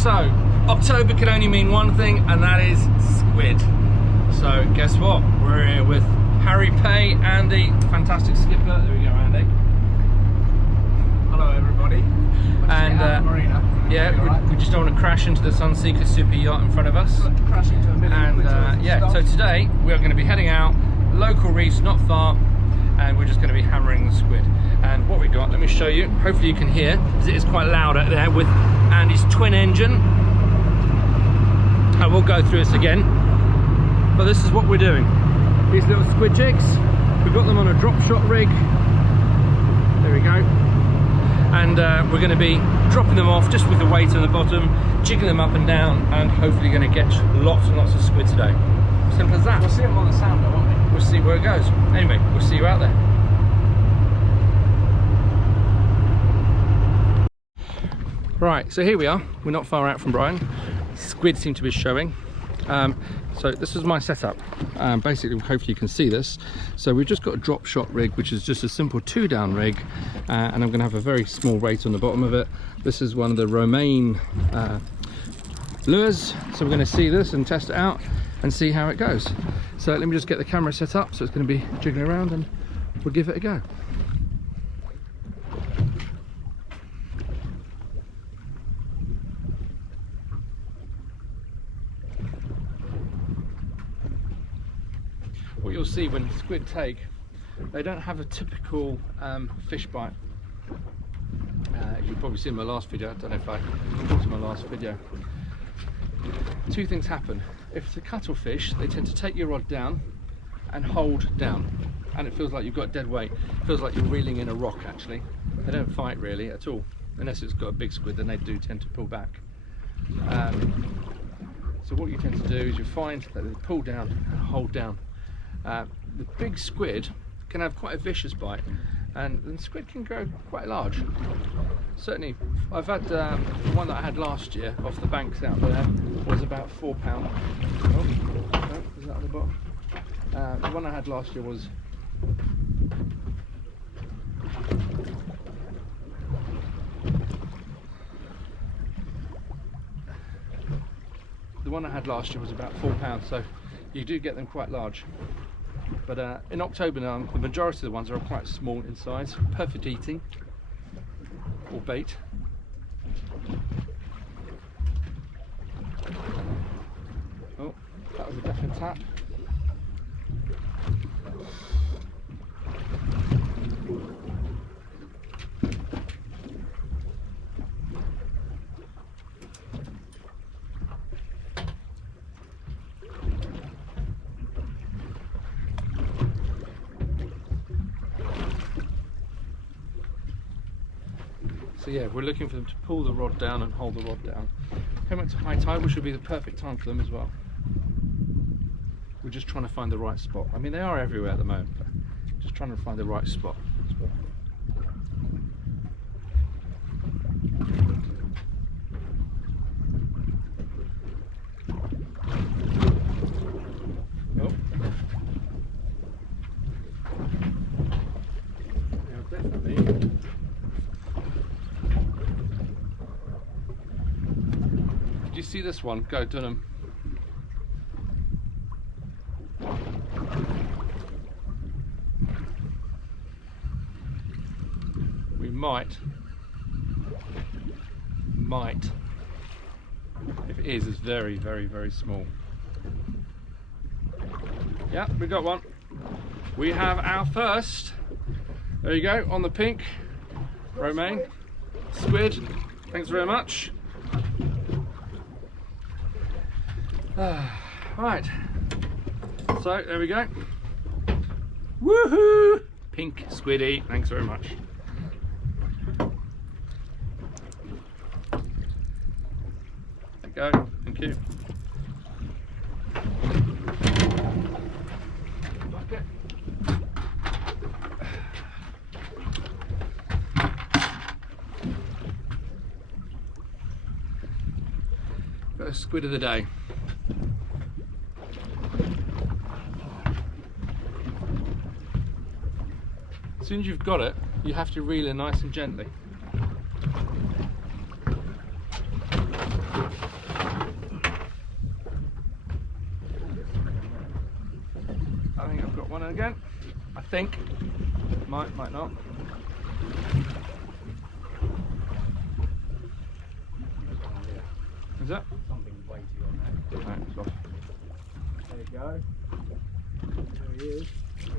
So, October can only mean one thing, and that is squid. So, guess what? We're here with Harry Pay, Andy, fantastic skipper. There we go, Andy. Hello, everybody. And marina. yeah, we just don't want to crash into the Sunseeker super yacht in front of us. Crash into a million And yeah, so today we are going to be heading out, local reefs, not far, and we're just going to be hammering the squid. And what we got, let me show you. Hopefully you can hear, because it is quite loud out there with Andy's twin engine. I will go through this again, but this is what we're doing. These little squid jigs, we've got them on a drop shot rig. There we go. And we're going to be dropping them off just with the weight on the bottom, jigging them up and down, and hopefully going to catch lots and lots of squid today. Simple as that. We'll see them on the sounder, won't we? We'll see where it goes. Anyway, we'll see you out there. Right, so here we are. We're not far out from Brighton. Squid seem to be showing. So this is my setup. Basically, hopefully you can see this. So we've just got a drop shot rig, which is just a simple 2-down rig, and I'm going to have a very small weight on the bottom of it. This is one of the Romaine lures, so we're going to see this and test it out and see how it goes. So let me just get the camera set up, so it's going to be jiggling around, and we'll give it a go. What you'll see when squid take, they don't have a typical fish bite. You've probably seen my last video. I don't know if I talked to my last video. Two things happen. If it's a cuttlefish, they tend to take your rod down and hold down, and it feels like you've got dead weight. It feels like you're reeling in a rock. Actually, they don't fight really at all, unless it's got a big squid. Then they do tend to pull back. So what you tend to do is you find that they pull down and hold down. The big squid can have quite a vicious bite, and the squid can grow quite large. Certainly, I've had the one that I had last year off the banks out there was about £4. Oh, is that on the bottom? The one I had last year was about £4, so you do get them quite large. But in October now, the majority of the ones are quite small in size, perfect eating or bait. Oh, that was a definite tap. So yeah, we're looking for them to pull the rod down and hold the rod down. Coming up to high tide, which would be the perfect time for them as well. We're just trying to find the right spot. I mean, they are everywhere at the moment, but just trying to find the right spot as well. Oh. Yeah, definitely. Did you see this one? Go, Dunham. We might. If it is, it's very, very, very small. Yeah, we got one. We have our first. There you go, on the pink. Romaine. Squid. Thanks very much. Right, so there we go. Woohoo! Pink squiddy, thanks very much. There you go, thank you. Bucket. First squid of the day. As soon as you've got it, you have to reel in nice and gently. again. I think. Might not. Is that? Something weighty on there. Right, it's off. There you go. There he is.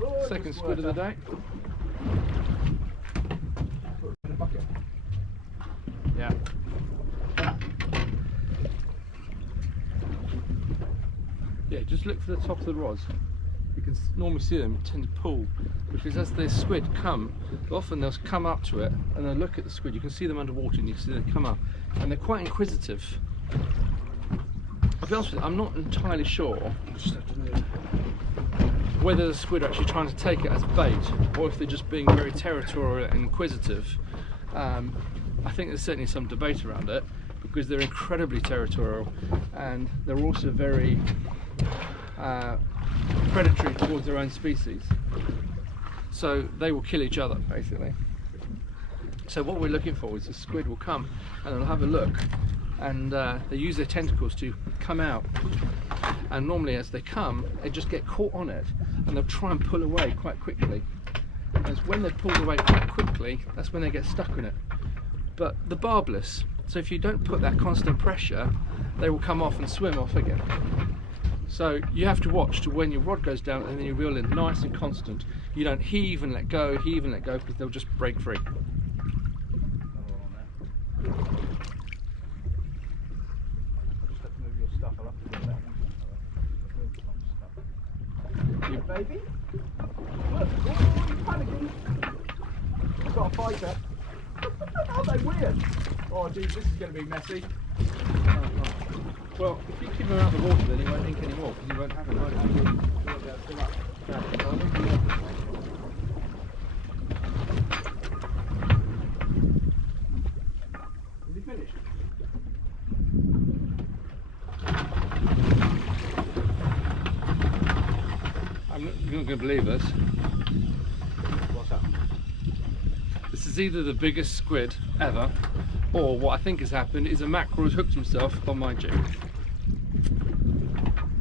Oh, Second squid of the day. Put it in the bucket. Yeah. Yeah, just look for the top of the rods. You can normally see them tend to pull, because as the squid come, often they'll come up to it and they'll look at the squid. You can see them underwater and you can see them come up, and they're quite inquisitive. I'll be honest with you, I'm not entirely sure whether the squid are actually trying to take it as bait or if they're just being very territorial and inquisitive. I think there's certainly some debate around it, because they're incredibly territorial and they're also very predatory towards their own species. So they will kill each other basically. So what we're looking for is the squid will come and they'll have a look, and they use their tentacles to come out, and normally as they come they just get caught on it and they'll try and pull away quite quickly. And it's when they pull away quite quickly that's when they get stuck in it. But they're barbless, so if you don't put that constant pressure they will come off and swim off again. So you have to watch to when your rod goes down and then you reel in nice and constant. You don't heave and let go, because they'll just break free. Baby? Look, oh, he's panicking. He's got a fighter. Aren't they weird? Oh, dude, this is going to be messy. Well, if you keep them out of the water then you won't ink anymore, because you won't have any. Is he finished? You're not going to believe this. What's that? This is either the biggest squid ever, or what I think has happened is a mackerel has hooked himself on my jig.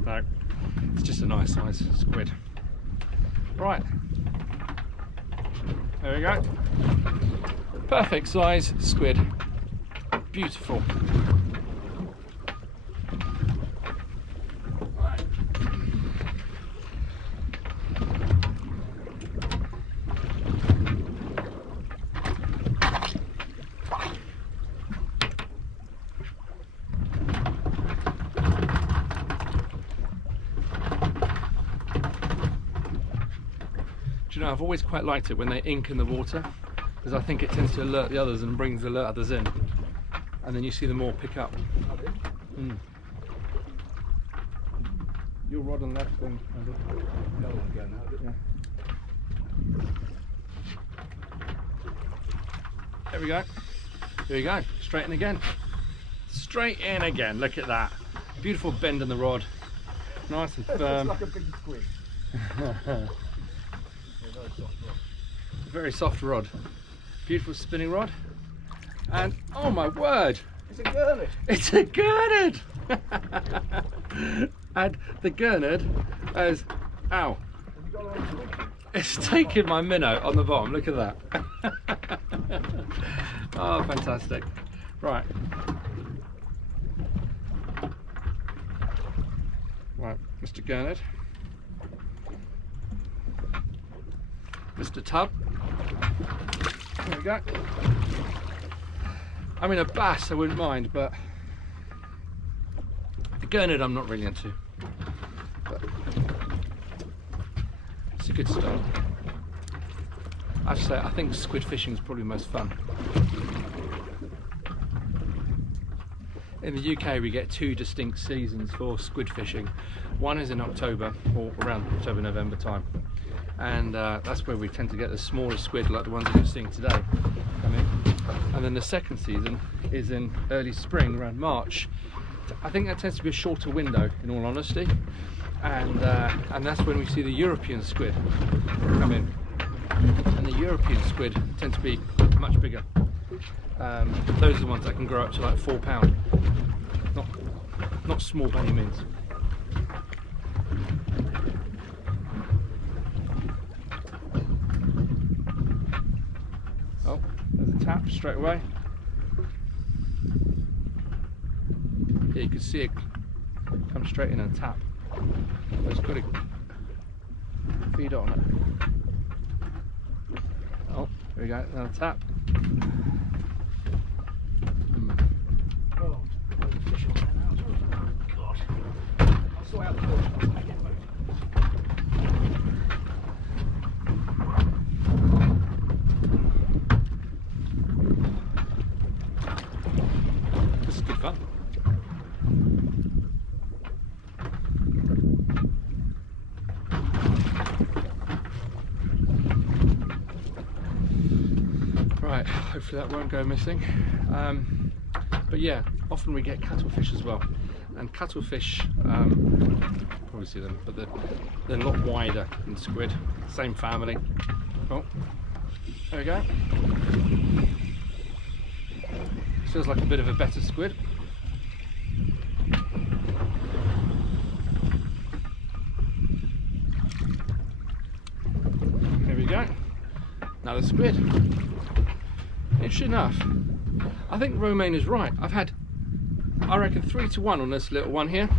No, it's just a nice size squid. Right, there we go. Perfect size squid. Beautiful. Do you know, I've always quite liked it when they ink in the water, because I think it tends to alert the others and brings the others in, and then you see them all pick up. Mm. Your rod on the left then. Yeah. There we go. There you go. Straight in again. Straight in again. Look at that. Beautiful bend in the rod. Nice and firm. It's like a big squid. Very soft rod. Beautiful spinning rod. And oh my word! It's a gurnard. It's a gurnard! And the gurnard has, ow, it's taken my minnow on the bottom. Look at that. Oh, fantastic. Right. Right, Mr. Gurnard. Mr. Tub. There we go. I mean, a bass I wouldn't mind, but the gurnard I'm not really into. But it's a good start. I have to say, I think squid fishing is probably the most fun. In the UK we get two distinct seasons for squid fishing. One is in October, or around October, November time. And that's where we tend to get the smaller squid like the ones that you're seeing today come in. And then the second season is in early spring, around March. I think that tends to be a shorter window, in all honesty, and that's when we see the European squid come in. And the European squid tend to be much bigger. Those are the ones that can grow up to like 4 pound. Not small by any means. straight away. Yeah, you can see it come straight in and tap. But it's got to feed on it. Oh, here we go, another tap. Oh, there's a fish on there now as well. Oh, God. I'll sort out the fish. I'll make it move. This is good fun. Right, hopefully that won't go missing. But yeah, often we get cuttlefish as well, and cuttlefish, probably see them, but they're a lot wider than squid. Same family. Oh, there we go. Feels like a bit of a better squid. There we go. Another squid. Interesting enough, I think Romain is right. I've had, I reckon, 3 to 1 on this little one here.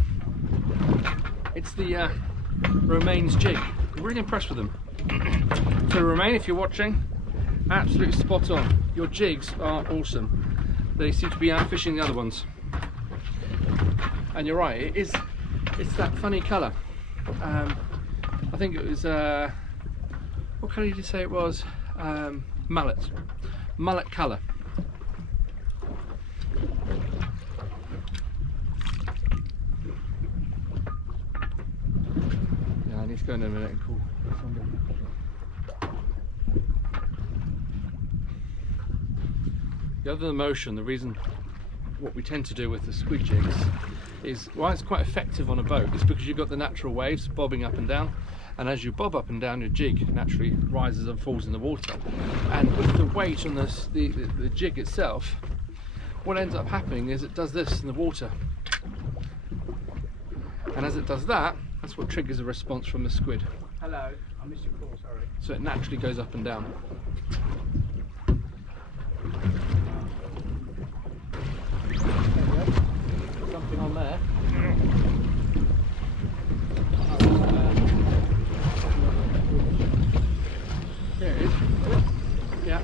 It's the Romain's jig. I'm really impressed with them. So Romain, if you're watching, absolutely spot on. Your jigs are awesome. They seem to be out fishing the other ones. And you're right, it's that funny colour. I think it was, what colour did you say it was? Mullet colour. Yeah, I need to go in a minute and call. The other motion, the reason what we tend to do with the squid jigs is why it's quite effective on a boat is because you've got the natural waves bobbing up and down, and as you bob up and down, your jig naturally rises and falls in the water. And with the weight on the jig itself, what ends up happening is it does this in the water, and as it does that, that's what triggers a response from the squid. Hello, I missed your call, sorry. So it naturally goes up and down. Something on there. There it is. Yeah.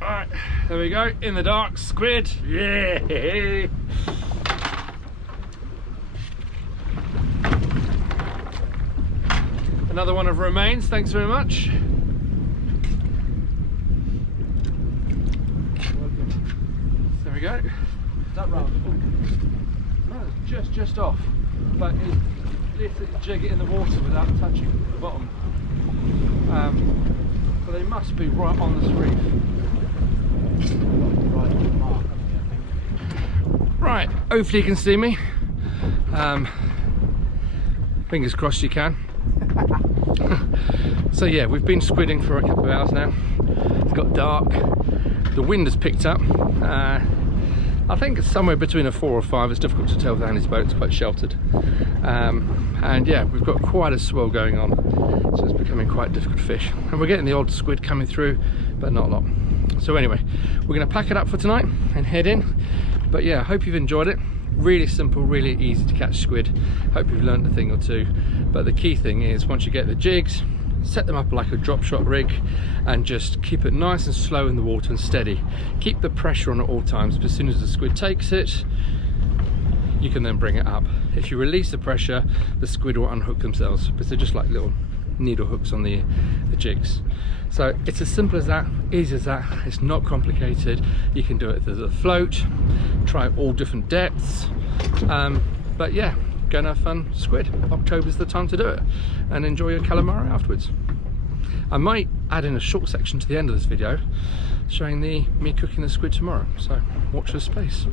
Alright, there we go. In the dark, squid. Yeah. Another one of Romain's, thanks very much. There we go. Is that round? No, it's just off, but it lifted the jig in the water without touching the bottom. So they must be right on this reef. Right, hopefully you can see me. Fingers crossed you can. So yeah, we've been squidding for a couple of hours now. It's got dark, the wind has picked up. I think it's somewhere between a 4 or 5. It's difficult to tell with Annie's boat, it's quite sheltered. And yeah, we've got quite a swell going on, so it's becoming quite difficult to fish. And we're getting the odd squid coming through, but not a lot. So anyway, we're going to pack it up for tonight and head in. But yeah, I hope you've enjoyed it. Really simple, really easy to catch squid. Hope you've learned a thing or two. But the key thing is, once you get the jigs, set them up like a drop shot rig and just keep it nice and slow in the water and steady. Keep the pressure on at all times, but as soon as the squid takes it, you can then bring it up. If you release the pressure, the squid will unhook themselves, because they're just like little needle hooks on the jigs. So it's as simple as that, easy as that. It's not complicated. You can do it as a float, try all different depths, but yeah, go and have fun squid. October's the time to do it, and enjoy your calamari afterwards. I might add in a short section to the end of this video showing me cooking the squid tomorrow, so watch this space.